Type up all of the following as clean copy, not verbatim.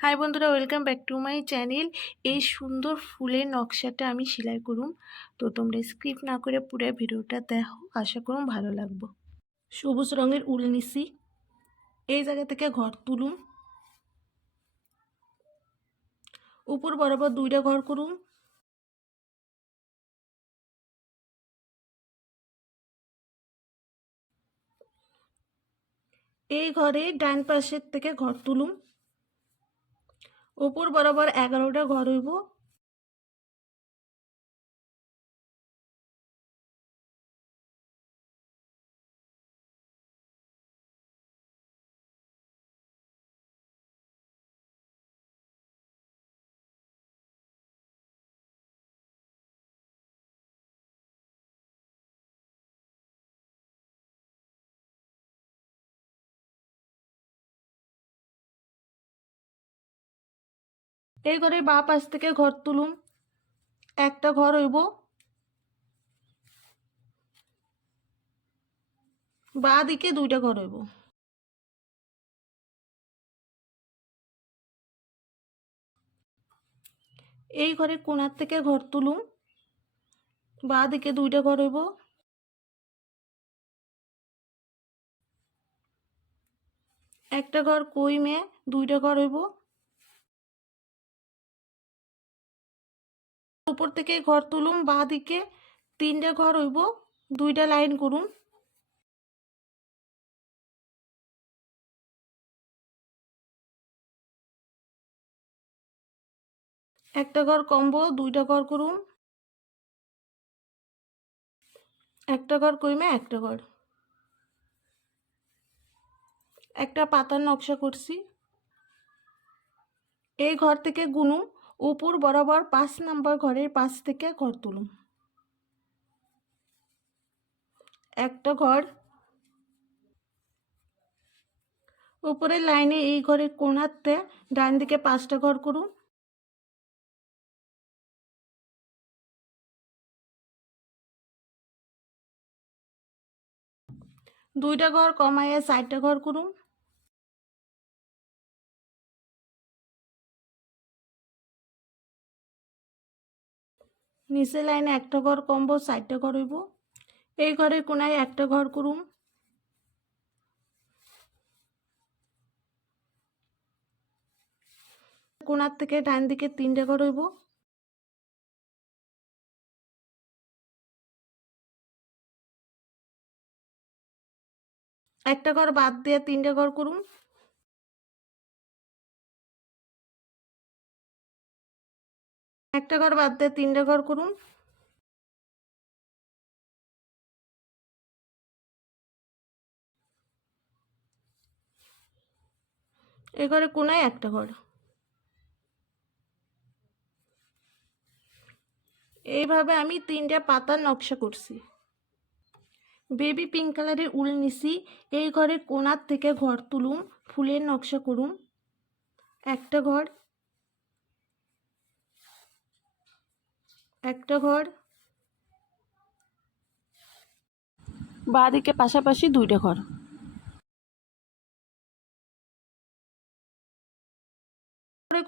High বন্ধুরা, welcome back to my channel. এই সুন্দর ফুলের নকশাটা আমি সেলাই করুম, তো তোমরা স্কিপ না করে পুরো ভিডিওটা দেখো, আশা করুম ভালো লাগবে। সবুজ রঙের উল নিছি, এই জায়গা থেকে ঘর তুলুম, উপর বরাবর দুইটা ঘর করুম। এই ঘরে ডান পাশের থেকে ঘর তুলুম, উপর বরাবর 11টা ঘর হইব। এই ঘরে বাঁ পাশ থেকে ঘর তুলুম, একটা ঘর হইব। বাঁ দিকে দুইটা ঘর হইব। এই ঘরে কোণার থেকে ঘর তুলুম, বাঁ দিকে দুইটা ঘর হইব। একটা ঘর কইমে দুইটা ঘর হইব। উপর থেকে ঘর তুলুম, বাঁ দিকে তিনটা ঘর হইব, দুইটা লাইন করুন। একটা ঘর কমবো, দুইটা ঘর করুন। একটা ঘর কইমে একটা ঘর, একটা পাতার নকশা করছি। এই ঘর থেকে গুনুম, উপর বরাবর 5 নাম্বার ঘরের পাশ থেকে ঘর তুলুম। একটা ঘর, উপরের লাইনে এই ঘরের কোণাতে ডান দিকে 5টা ঘর করুন। দুইটা ঘর কমাইয়া 4টা ঘর করুন। নিচের লাইনে একটা ঘর কমবো, 4টা ঘর হইব। এই ঘরের কোণায় একটা ঘর করুন। কোণার থেকে ডান দিকে 3টা ঘর হইব। একটা ঘর বাদ দিয়ে 3টা ঘর করুন। একটা ঘর বাদ দিয়ে 3টা ঘর করুন। এই ঘরে কোনায় একটা ঘর। এইভাবে আমি 3টা পাতার নকশা করছি। বেবি পিঙ্ক কালারের উল নিছি, এই ঘরে কোনার থেকে ঘর তুলুম, ফুলের নকশা করুন। একটা ঘর, একটা ঘর, বাঁ দিকে পাশাপাশি দুইটা ঘর।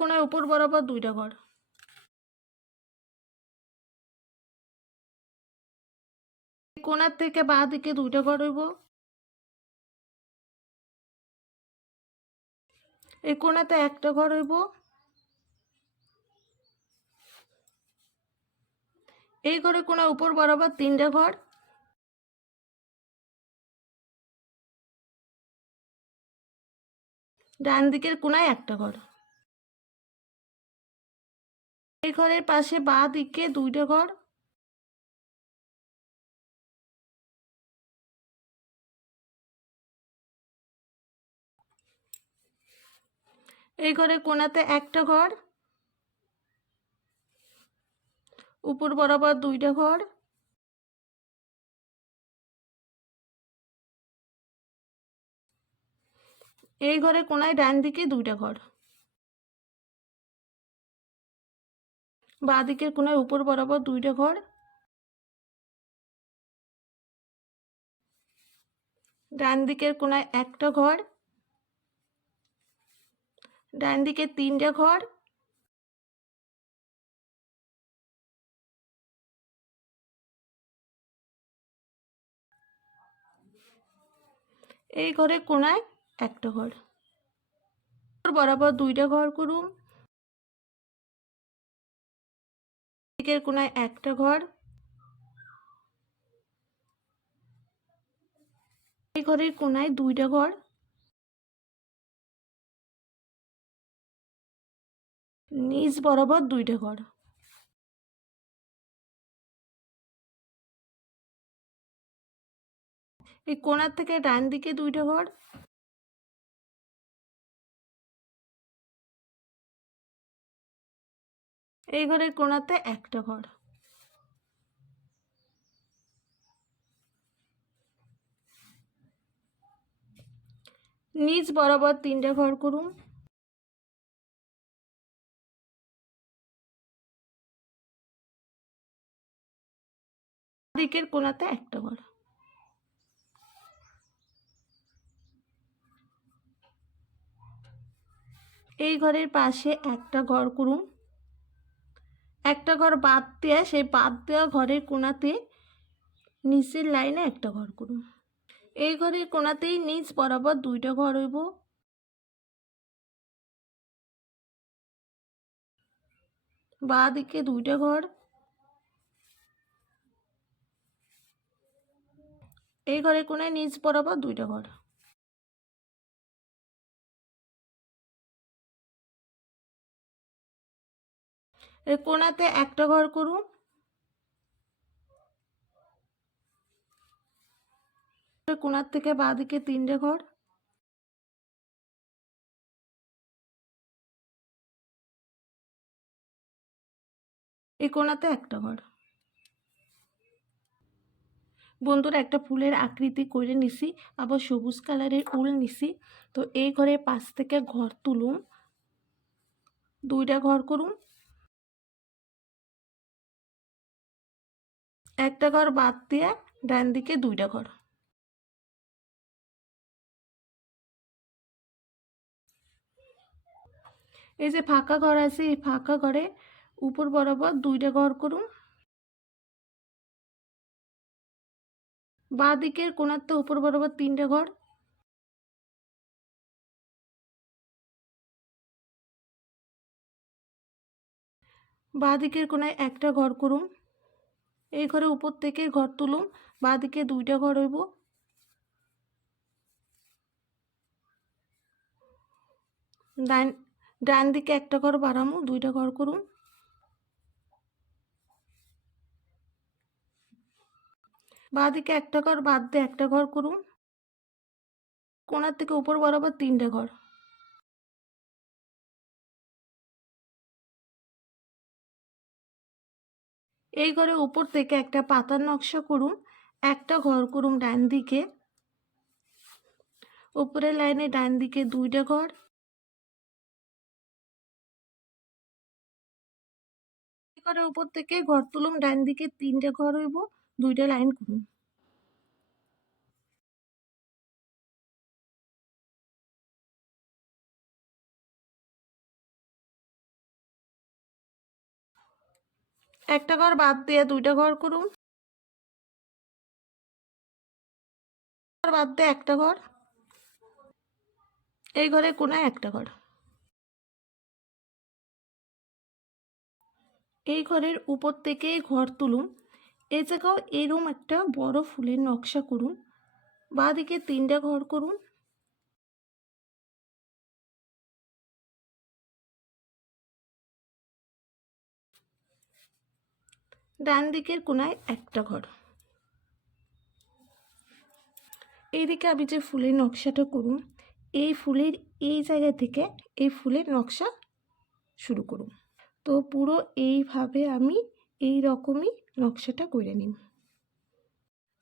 কোনায় উপর বরাবর দুইটা ঘর। কোনার থেকে বাঁ দিকে দুইটা ঘর হইব। এই কোনাতে একটা ঘর হইব। এই ঘরে কোনায় উপর বরাবর 3টা ঘর। ডান দিকের কোনায় একটা ঘর। এই ঘরের পাশে বাঁ দিকে দুইটা ঘর। এই ঘরে কোনাতে একটা ঘর, উপর বরাবর দুইটা ঘর। এই ঘরে কোনায় ডান দিকে দুইটা ঘর। বাঁ দিকের কোনায় উপর বরাবর দুইটা ঘর। ডান দিকের কোনায় একটা ঘর। ডান দিকে 3টে ঘর, এই ঘরের কোনায় একটা ঘর, বরাবর 2টে ঘর করুন, দিকের কোনায় একটা ঘর, এই ঘরের কোনায় 2টে ঘর, নিচ বরাবর 2টে ঘর, এই কোনার থেকে ডান দিকে 2টে ঘর, এই ঘরের কোনাতে একটা ঘর, নিচ বরাবর 3টে ঘর করুন, দিকের কোনাতে একটা ঘর, এই ঘরের পাশে একটা ঘর করুন, একটা ঘর বাদ দিয়ে সেই বাদ দেওয়া ঘরের কোনাতে নিচের লাইনে একটা ঘর করুন, এই ঘরের কোনাতেই নিচ বরাবর 2টে ঘর হইব, বাঁ দিকে 2টে ঘর, এই ঘরের কোনায় নিচ বরাবর 2টে ঘর, এই কোনাতে একটা ঘর করুন, কোনার থেকে বাঁ দিকে 3টে ঘর, এই কোনাতে একটা ঘর। বন্ধুরা একটা ফুলের আকৃতি করে নিছি, আবার সবুজ কালারের উল নিছি। তো এই ঘরের পাশ থেকে ঘর তুলুন, 2টা ঘর করুন, একটা ঘর বাদ দিয়ে ডান দিকে 2টা ঘর, এই যে ফাঁকা ঘর আছে এই ফাঁকা ঘরে উপর বরাবর 2টা ঘর করুন, বাঁ দিকের কোণাতে উপর বরাবর 3টে ঘর, বাঁ দিকের কোণায় একটা ঘর করুন, এই ঘরে উপর থেকে ঘর তুলুন, বাঁ দিকে 2টা ঘর হইব, ডান দিকে একটা ঘর বাড়ামু, 2টা ঘর করুন, বাঁ দিকে একটা ঘর বাদ দিয়ে একটা ঘর করুন, কোণার থেকে উপর বরাবর 3টে ঘর, এই ঘরে উপর থেকে একটা পাতার নকশা করুন, একটা ঘর করুন ডান দিকে, উপরের লাইনে ডান দিকে 2টে ঘর, এই ঘরের উপর থেকে ঘর তুলুন, ডান দিকে 3টে ঘর হইব, 2টা লাইন করুন, একটা ঘর বাদ দিয়ে 2টা ঘর করুন, বাদ দিয়ে একটা ঘর, এই ঘরে কোনায় একটা ঘর, এই ঘরের উপর থেকে ঘর তুলুন, এই জায়গাও এরকম একটা বড় ফুলের নকশা করুন, বাঁ দিকে 3টে ঘর করুন, ডান দিকের কোনায় একটা ঘর, এইদিকে আমি যে ফুলের নকশাটা করুন, এই ফুলের এই জায়গা থেকে এই ফুলের নকশা শুরু করুন। তো পুরো এইভাবে আমি এই রকমই নকশাটা করে নিই।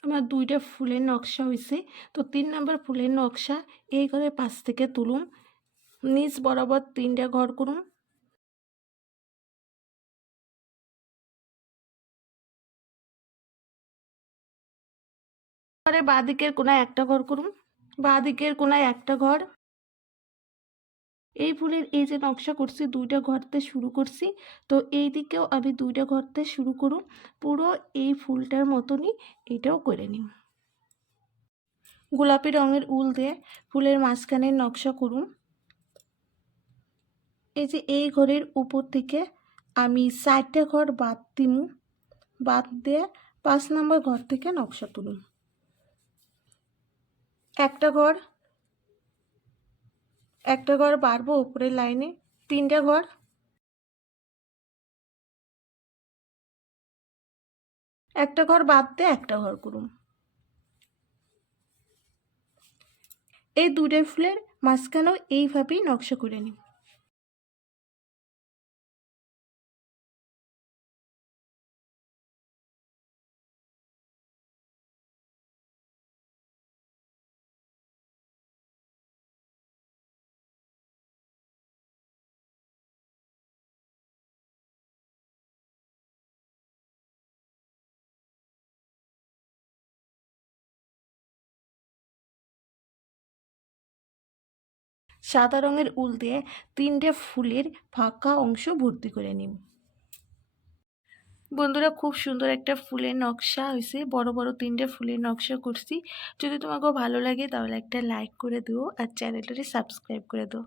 আমার 2টা ফুলের নকশা হয়েছে। তো 3 নম্বর ফুলের নকশা এই ঘরের পাশ থেকে তুলুন, নিচ বরাবর 3টে ঘর করুন, ঘরের বাঁ দিকের কোনায় একটা ঘর করুন, বাঁ দিকের কোনায় একটা ঘর, এই ফুলের এই যে নকশা করছি, 2টা ঘরতে শুরু করছি, তো এই দিকেও আমি 2টা ঘরতে শুরু করুম। পুরো এই ফুলটার মতনই এটাও করে নিই। গোলাপি রঙের উল দিয়ে ফুলের মাঝখানের নকশা করুন। এই যে এই ঘরের উপর থেকে আমি 4টা ঘর বাদ দিমু, বাদ দিয়ে 5 নম্বর ঘর থেকে নকশা তুলুন। একটা ঘর বাড়বো উপরের লাইনে, 3টা ঘর, একটা ঘর বাদ দিয়ে একটা ঘর করুন। এই 2টা ফুলের মাঝখানেও এইভাবেই নকশা করে নিই। সাদা রঙের উল দিয়ে 3টে ফুলের ফাঁকা অংশ ভর্তি করে নিন। বন্ধুরা, খুব সুন্দর একটা ফুলের নকশা হয়েছে, বড় বড় 3টে ফুলের নকশা করছি। যদি তোমাকেও ভালো লাগে তাহলে একটা লাইক করে দিও আর চ্যানেলটাকে সাবস্ক্রাইব করে দিও।